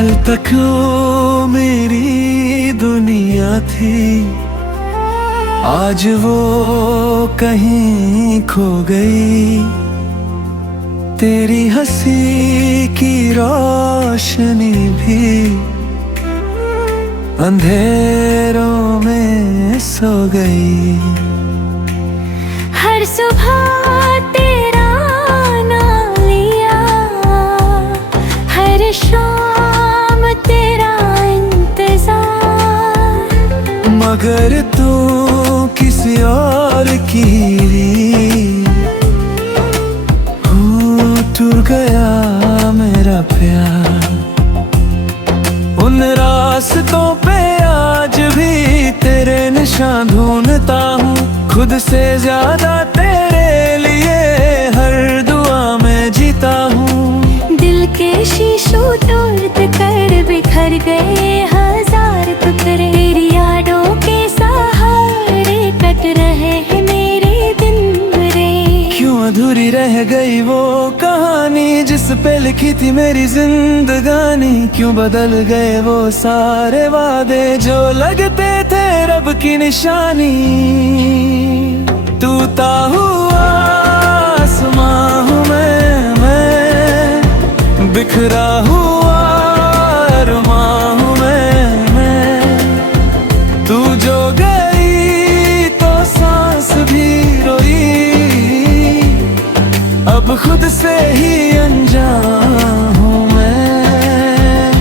कल तक वो मेरी दुनिया थी, आज वो कहीं खो गई। तेरी हंसी की रोशनी भी अंधेरों में सो गई। हर सुबह तेरा नाम लिया, हर शाम तेरा इंतजार, मगर तू किसी और की टूट गया मेरा प्यार। उन रास्तों पे आज भी तेरे निशान ढूंढता हूँ, खुद से ज्यादा तेरे लिए हर दुआ में जीता हूँ। दिल के शीशों तोड़ कर बिखर गए हजार टुकड़े, तेरी यादों के सहारे कट रहे हैं मेरे दिन बुरे। क्यों अधूरी रह गई वो कहानी जिस पे लिखी थी मेरी जिंदगानी? क्यों बदल गए वो सारे वादे जो लगते थे रब की निशानी? टूटा हुआ आसमां हूँ मैं बिखरा हुआ अरमां हूँ मैं। तू जो गई तो सांस भी रोई, अब खुद से ही अनजान हूँ मैं।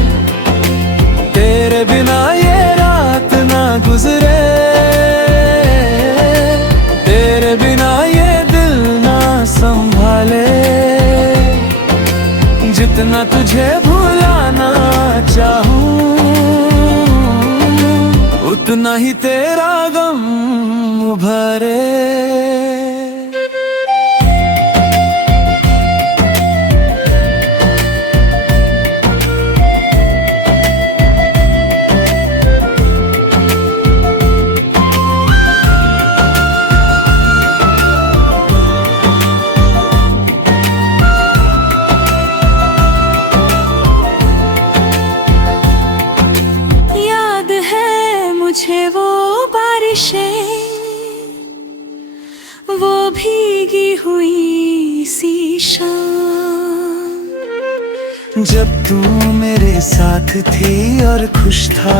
तेरे बिना ये रात ना गुजरे, तेरे बिना ये दिल ना संभाले। जितना तुझे भुलाना चाहूं, उतना ही तेरा गम उभरे। मुझे वो बारिशें, वो भीगी हुई सी शाम, जब तू मेरे साथ थी और खुश था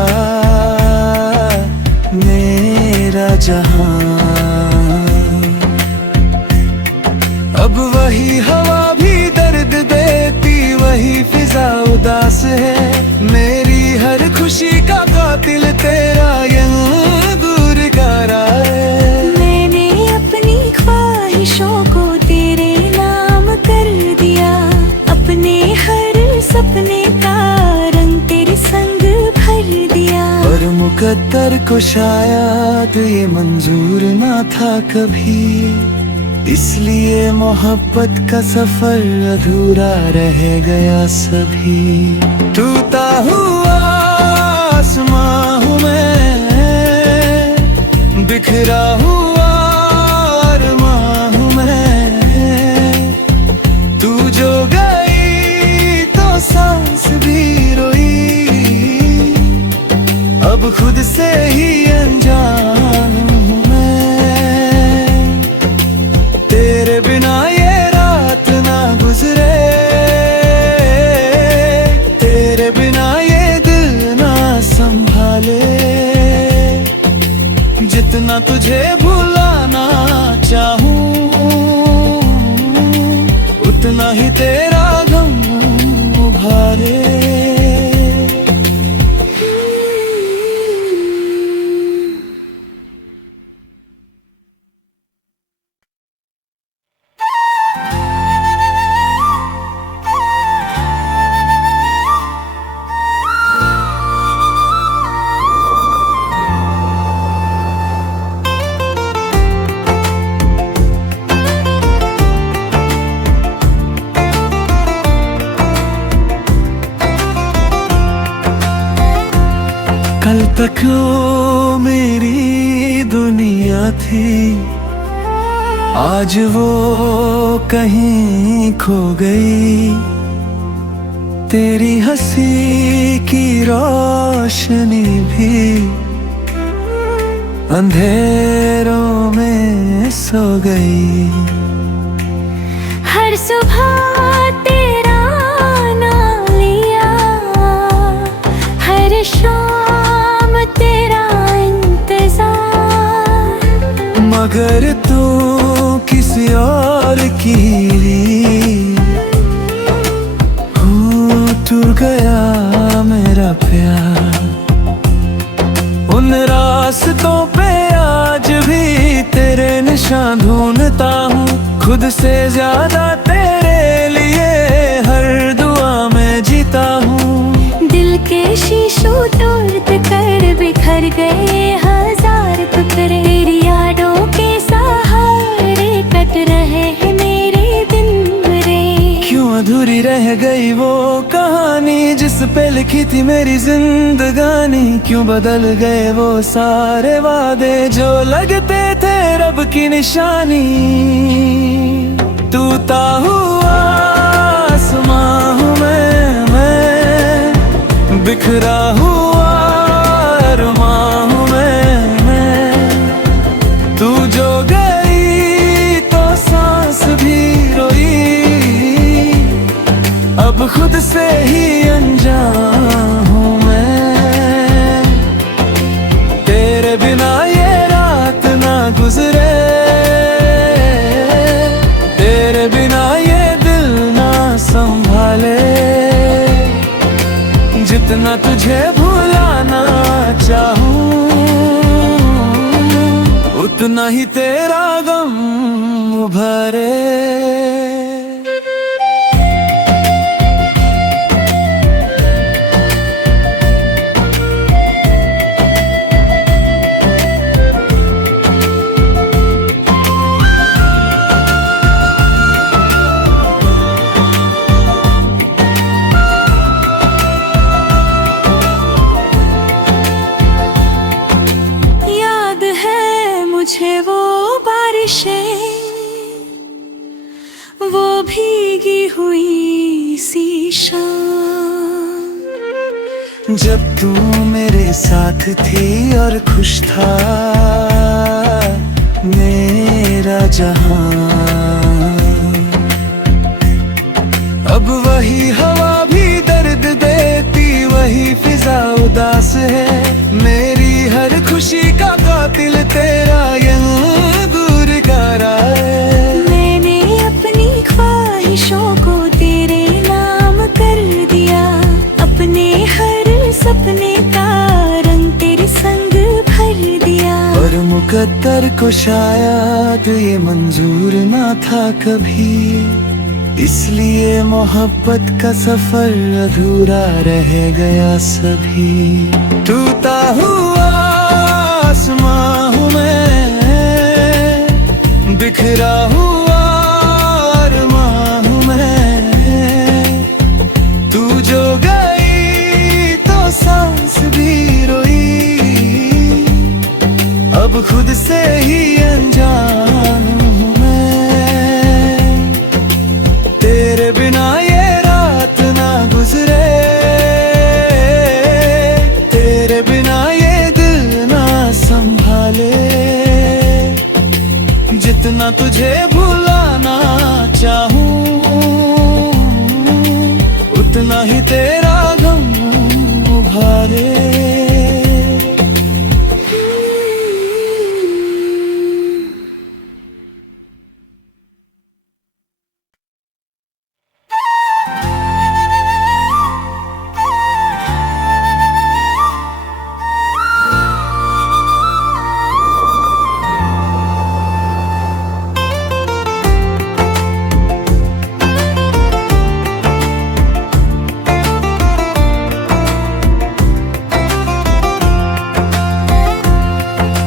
मेरा जहां। अब वही हवा भी दर्द देती, वही फिजा उदास है। मेरी हर खुशी का कातिल तेरा यूं दूर गारा है। मैंने अपनी ख्वाहिशों को तेरे नाम कर दिया, अपने हर सपने का रंग तेरे संग भर दिया। और मुकद्दर को शायद ये मंजूर ना था कभी, इसलिए मोहब्बत का सफर अधूरा रह गया सभी। टूटा हुआ आसमां हूँ मैं, बिखरा हुआ अरमां हूँ मैं। तू जो गई तो सांस भी रोई, अब खुद से ही अनजान हूँ मैं। तेरे बिना ये रात ना गुजरे, तेरे बिना ये दिल ना संभाले। जितना तुझे भुलाना चाहूं, उतना ही तेरा गम उभारे। कल तक वो मेरी दुनिया थी, आज वो कहीं खो गई। तेरी हंसी की रोशनी भी अंधेरों में सो गई। हर सुबह तेरा नाम लिया, हर शाम तेरा इंतजार, मगर तू किसी और की टूट गया मेरा प्यार। उन रास्तों पे आज भी तेरे निशान ढूंढता हूँ, खुद से ज्यादा तेरे लिए हर दुआ में जीता हूँ। दिल के शीशों तोड़ कर बिखर गए हजार टुकड़े, तेरी यादों के सहारे कट रहे हैं मेरे दिन बुरे। क्यों अधूरी रह गई वो कहानी जिस पे लिखी थी मेरी जिंदगानी, क्यों बदल गए वो सारे वादे जो लगते थे रब की निशानी। टूटा हुआ आसमां हूँ मैं, बिखरा हुआ अरमां हूँ मैं। तू जो गई तो सांस भी रोई, अब खुद से ही अनजान हूँ मैं। तेरे बिना ये रात ना गुजरे, तेरे बिना ये दिल ना संभाले। जितना तुझे भुलाना चाहूँ, उतना ही तेरा गम उभरे। मुझे वो बारिशें, वो भीगी हुई सी शाम, जब तू मेरे साथ थी और खुश था मेरा जहां। अब वही हवा भी दर्द देती, वही फिजा उदास है। मेरी हर खुशी का कातिल तेरा यूं दूर करा है। मैंने अपनी ख्वाहिशों को तेरे नाम कर दिया, अपने हर सपने का रंग तेरे संग भर दिया। और मुकद्दर को शायद ये मंजूर ना था कभी, इसलिए मोहब्बत का सफर अधूरा रह गया सभी। टूटा हुआ आसमां हूँ मैं, बिखरा हुआ अरमां हूँ मैं। तू जो गई तो सांस भी रोई, अब खुद से ही अनजान हूँ मैं। तेरे बिना ये रात ना गुजरे, तेरे बिना ये दिल ना संभाले। जितना तुझे भुलाना चाहूँ, उतना ही तेरा गम उभारे।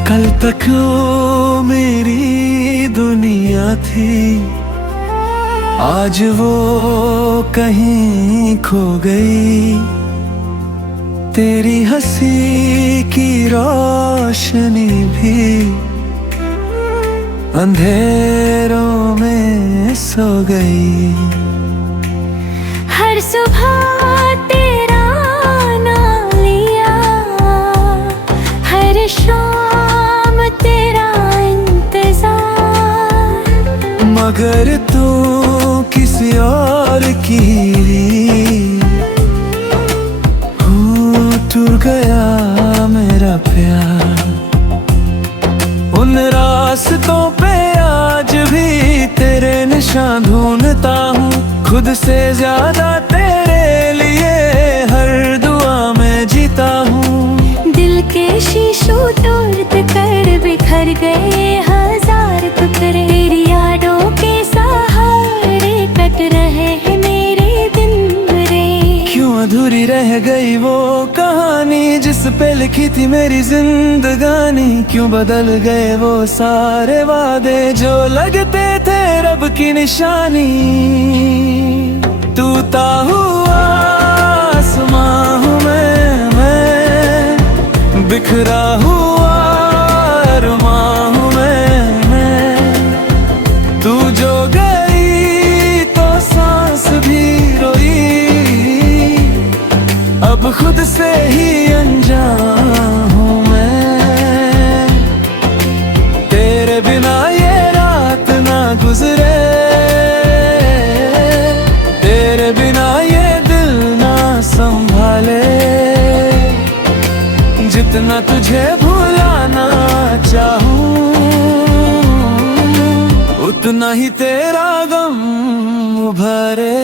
कल तक वो मेरी दुनिया थी, आज वो कहीं खो गई। तेरी हंसी की रोशनी भी अंधेरों में सो गई। हर सुबह मगर तू किसी और की टूट गया मेरा प्यार। उन रास्तों पे आज भी तेरे निशान ढूंढता हूँ, खुद से ज्यादा तेरे लिए हर दुआ में जीता हूँ। दिल के शीशों तोड़ कर बिखर गए हजार टुकड़े, तेरी यादों के सहारे कट रहे हैं मेरे दिन रे। क्यों अधूरी रह गई वो कहानी जिस पे लिखी थी मेरी जिंदगानी, क्यों बदल गए वो सारे वादे जो लगते थे रब की निशानी। टूटा हुआ आसमां हूँ मैं बिखरा हुआ अरमां हूँ मैं। तू जो गई तो सांस भी रोई, अब खुद से ही अनजान हूँ मैं। तेरे बिना ये रात ना गुजरे, तेरे बिना ये दिल ना संभाले। जितना तुझे भुलाना चाहूँ उतना ही तेरा गम उभरे।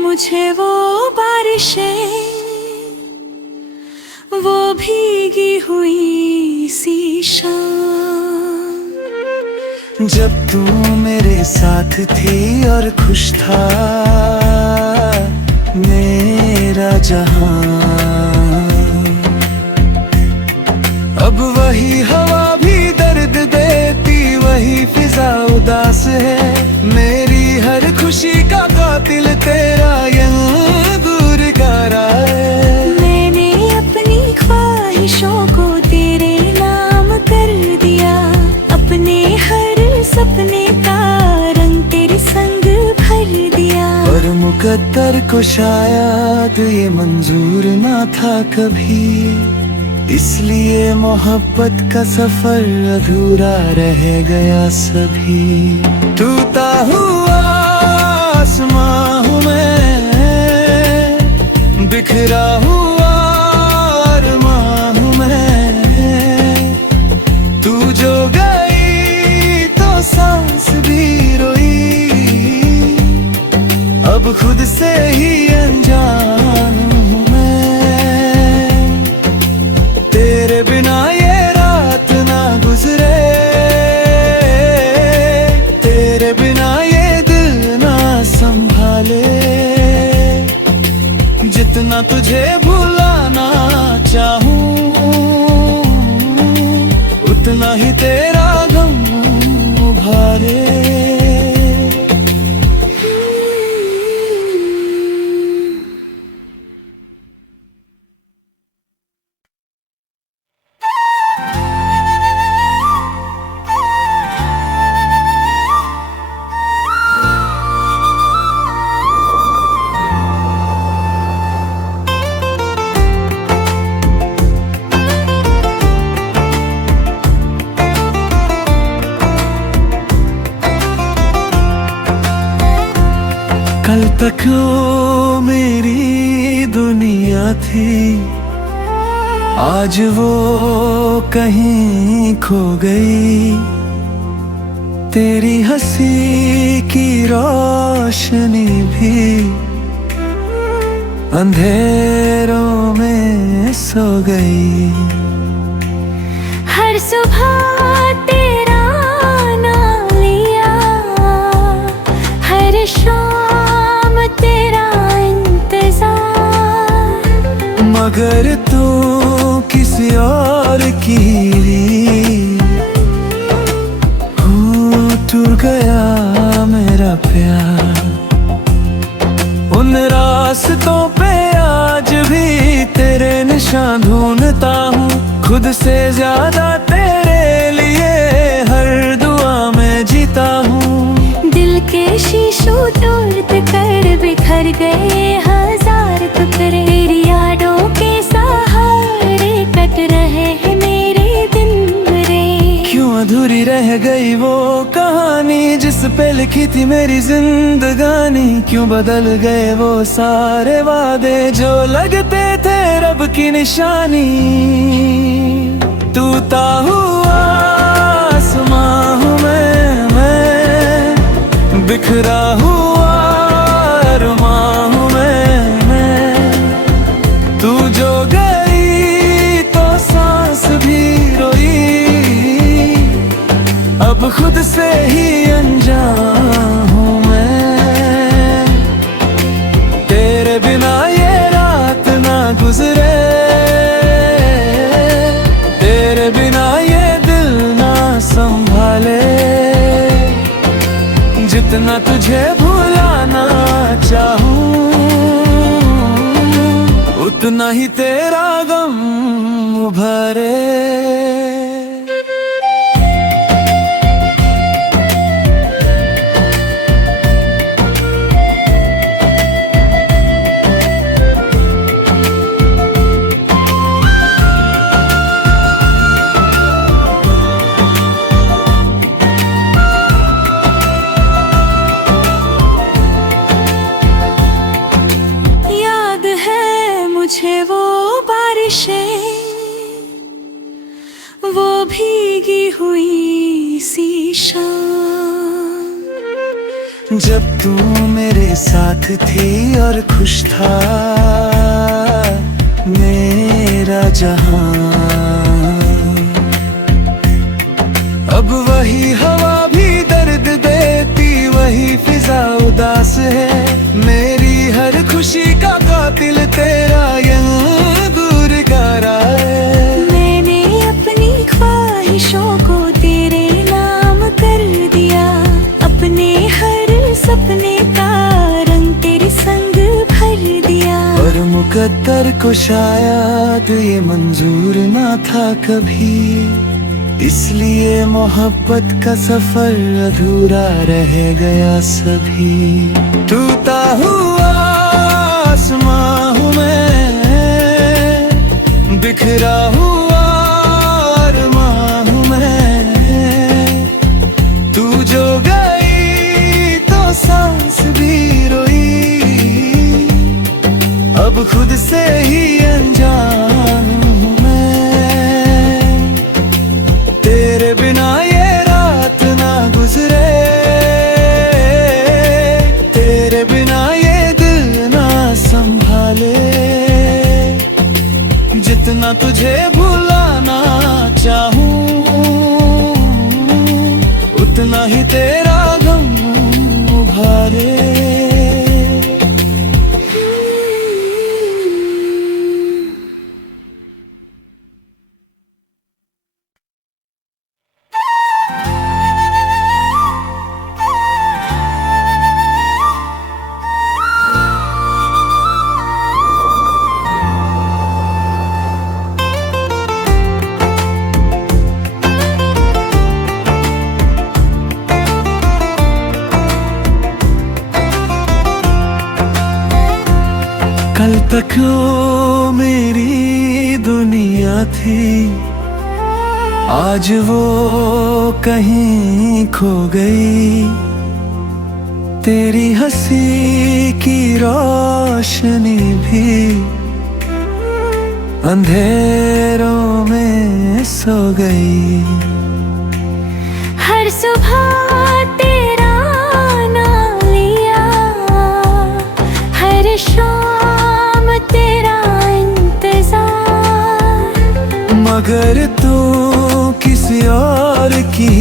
मुझे वो बारिशें, वो भीगी हुई सी शाम, जब तू मेरे साथ थी और खुश था मेरा जहां। अब वही हवा भी दर्द देती, वही फिजा उदास है। मेरी हर खुशी का कातिल तेरा यूं दूर करा है। मैंने अपनी ख्वाहिशों को तेरे नाम कर दिया, अपने हर सपने का रंग तेरे संग भर दिया। और मुकद्दर को शायद ये मंजूर ना था कभी, इसलिए मोहब्बत का सफर अधूरा रह गया सभी। टूटा हुआ आसमां हूँ मैं, बिखरा हुआ अरमां हूँ मैं। तू जो गई तो सांस भी रोई, अब खुद से ही अनजान हूँ मैं। तेरे बिना ये रात ना गुजरे, तेरे बिना ये दिल ना संभाले। जितना तुझे भुलाना चाहूँ उतना ही तेरा गम उभारे। कल तक वो मेरी दुनिया थी, आज वो कहीं खो गई। तेरी हंसी की रोशनी भी अंधेरों में सो गई। हर सुबह तेरा नाम लिया, हर शाम तेरा इंतजार, मगर तू किसी और की टूट गया मेरा प्यार। उन रास्तों पे आज भी तेरे निशान ढूंढता हूँ, खुद से ज्यादा तेरे लिए हर दुआ में जीता हूँ। दिल के शीशों तोड़ कर बिखर गए हजार टुकड़े, तेरी यादों के सहारे कट रहे हैं मेरे दिन रे। क्यों अधूरी रह गई वो कहानी जिस पे लिखी थी मेरी जिंदगानी, क्यों बदल गए वो सारे वादे जो लगते थे रब की निशानी। टूटा हुआ आसमां हूँ मैं बिखरा हुआ अरमां हूँ मैं। तू जो गई तो सांस भी रोई, अब खुद से ही अनजान हूँ मैं। तेरे बिना ये रात ना गुजरे, तेरे बिना ये दिल ना संभाले। जितना तुझे भुलाना चाहूं, उतना ही तेरा गम उभरे। मुझे वो बारिशें, वो भीगी हुई सी शाम, जब तू मेरे साथ थी और खुश था मेरा जहां। अब वही हवा भी दर्द देती, वही फिजा उदास है। मेरी हर खुशी का कातिल तेरा यहाँ दूर गारा है। मैंने अपनी ख्वाहिशों को तेरे नाम कर दिया, अपने हर सपने का रंग तेरे संग भर दिया। और मुकद्दर को शायद ये मंजूर ना था कभी, इसलिए मोहब्बत का सफर अधूरा रह गया सभी। टूटा हुआ आसमां हूँ मैं, बिखरा हुआ अरमां हूँ मैं। तू जो गई तो सांस भी रोई, अब खुद से ही अनजान हूँ मैं। तेरे बिना ये रात ना गुजरे, तेरे बिना ये दिल ना संभाले। जितना तुझे भुलाना चाहूं, उतना ही तेरा गम उभारे। कल तक वो मेरी दुनिया थी, आज वो कहीं खो गई। तेरी हंसी की रोशनी भी अंधेरों में सो गई। हर सुबह तेरा नाम लिया, हर शाम तेरा इंतजार, मगर तू किसी और की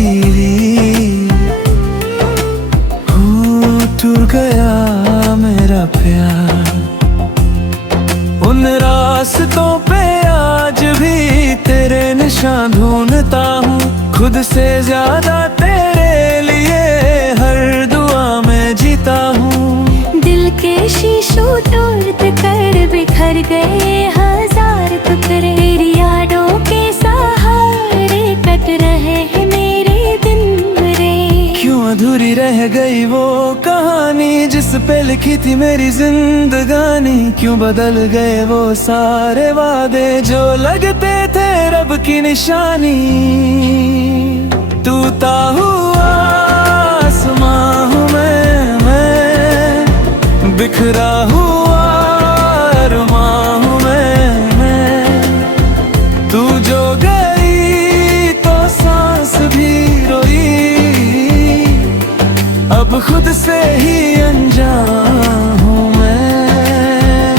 टूट गया मेरा प्यार। उन रास्तों पे आज भी तेरे निशान ढूंढता हूँ, खुद से ज्यादा तेरे लिए हर दुआ में जीता हूँ। दिल के शीशे बिखर गए हजार टुकड़े। तेरी यादों के सहारे कट रहे हैं मेरे दिन रे। क्यों अधूरी रह गई वो कहानी जिस पे लिखी थी मेरी जिंदगानी। क्यों बदल गए वो सारे वादे जो लगते थे रब की निशानी। टूटा हुआ आसमां हूँ मैं बिखरा हुआ अरमां हूँ मैं। तू जो गई तो सांस भी रोई। अब खुद से ही अनजान हूँ मैं।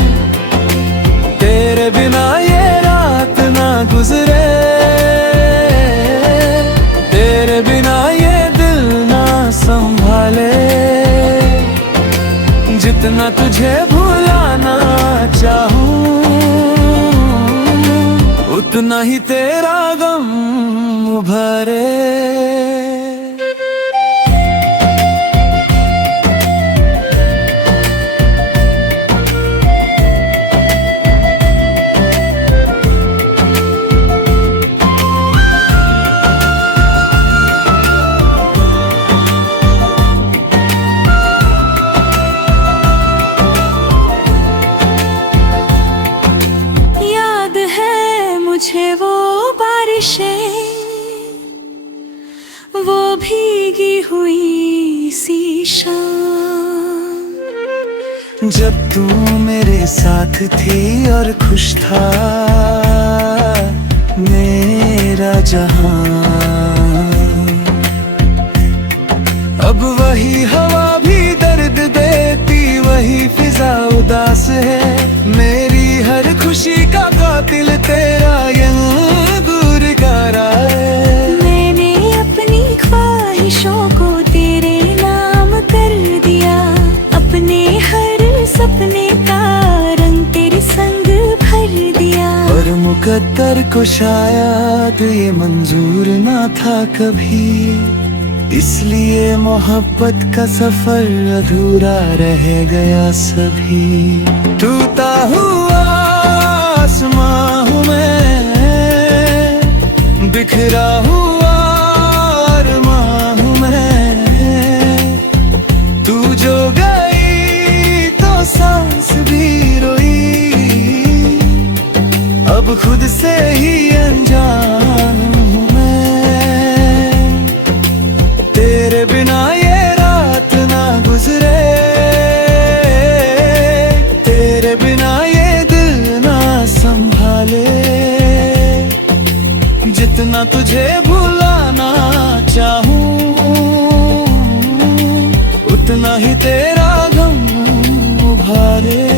तेरे बिना ये रात ना गुजरे। तेरे बिना ये दिल ना संभाले। जितना तुझे भुलाना चाहूं उतना ही तेरा गम उभरे। मुझे वो बारिशें वो भीगी हुई सी शाम। जब तू मेरे साथ थी और खुश था मेरा जहां। अब वही हवा भी दर्द देती वही फिजा उदास है। मेरी हर खुशी का कातिल तेरा यूं दूर गारा है। मैंने अपनी ख्वाहिशों को तेरे नाम कर दिया। अपने हर सपने का रंग तेरे संग भर दिया। और मुकद्दर को शायद ये मंजूर ना था कभी। इसलिए मोहब्बत का सफर अधूरा रह गया सभी। टूटा हुआ आसमां हूँ मैं बिखरा हुआ अरमां हूँ मैं। तू जो गई तो सांस भी रोई। अब खुद से ही अनजान हूँ मैं। तेरे बिना ये रात ना गुजरे। तेरे बिना ये दिल ना संभाले। जितना तुझे भुलाना चाहूं उतना ही तेरा गम उभारे।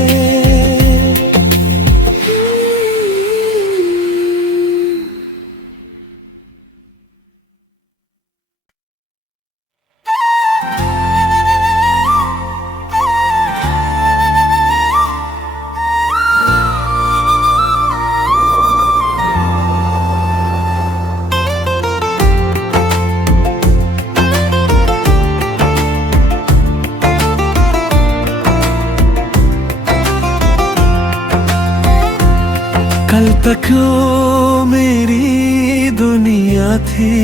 कल तक वो मेरी दुनिया थी।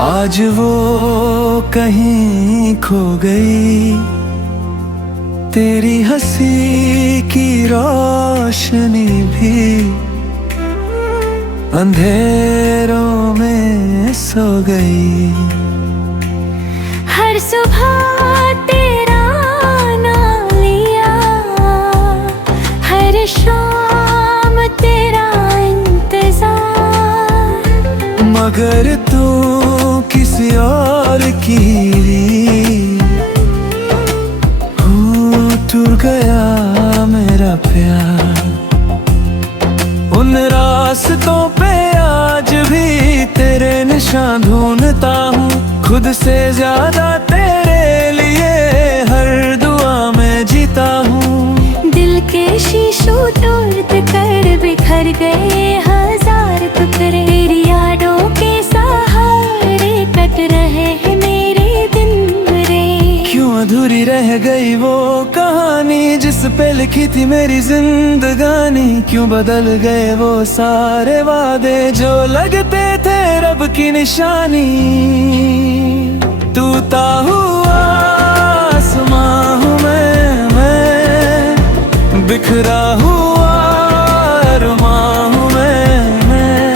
आज वो कहीं खो गई। तेरी हंसी की रोशनी भी अंधेरों में सो गई। हर सुबह तेरा नाम लिया। हर शाम तेरा इंतजार। मगर तू किसी और की टूट गया मेरा प्यार। उन रास्तों पे आज भी तेरे निशान ढूंढता हूँ। खुद से ज्यादा तेरे लिए हर दुआ में जीता हूँ। दिल के शीशों तोड़ कर बिखर गए हजार टुकड़े। तेरी यादों के सहारे कट रहे हैं मेरे दिन रे। क्यों अधूरी रह गई वो कहानी जिस पे लिखी थी मेरी जिंदगानी। क्यों बदल गए वो सारे वादे जो लगते थे रब की निशानी। टूटा हुआ आसमां हूँ मैं बिखरा हुआ अरमां हूँ मैं।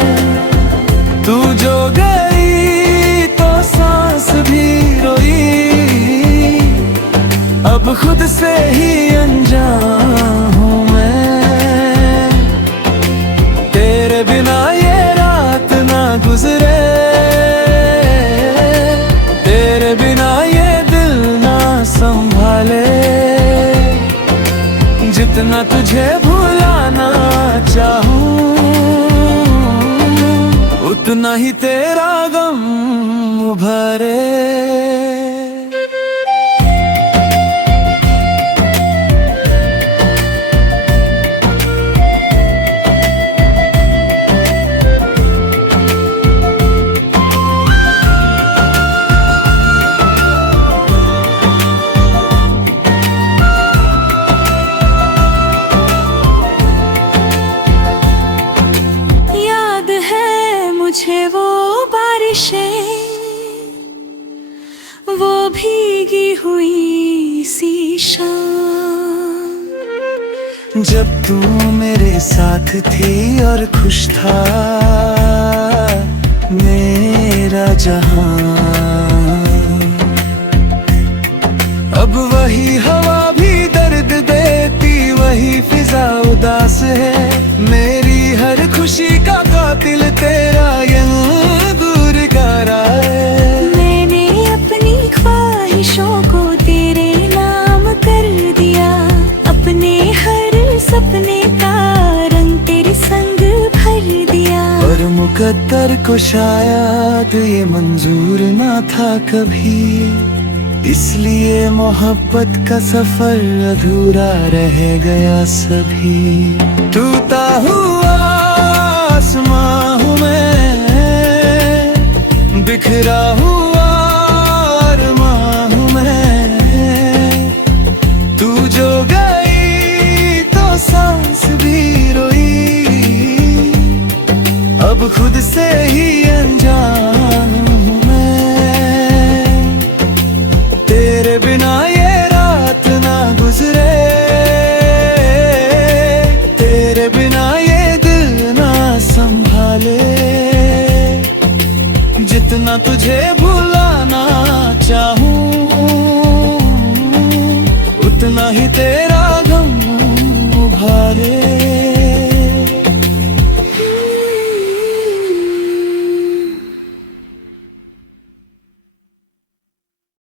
तू जो गई तो सांस भी रोई, अब खुद से ही अनजान हूँ मैं। तेरे बिना ये रात ना गुजरे, तेरे बिना ये दिल ना संभाले। जितना तुझे भुलाना चाहूं उतना ही तेरा गम उभरे। मुझे वो बारिशें, वो भीगी हुई सी शाम, जब तू मेरे साथ थी और खुश था मेरा जहां। अब वही हवा भी दर्द देती, वही फिजा उदास है। मेरी हर खुशी का कातिल तेरा यूं दूर गारा है। मैंने अपनी ख्वाहिशों को तेरे नाम कर दिया, अपने हर सपने का रंग तेरे संग भर दिया। पर मुकद्दर को शायद ये मंजूर ना था कभी, इसलिए मोहब्बत का सफर अधूरा रह गया सभी। टूटा हुआ आसमां हूँ मैं, बिखरा हुआ अरमां हूँ मैं। तू जो गई तो सांस भी रोई, अब खुद से ही अनजान हूँ मैं। तेरे बिना ये रात ना गुजरे, तेरे बिना ये दिल ना संभाले। जितना तुझे भुलाना चाहूं उतना ही तेरा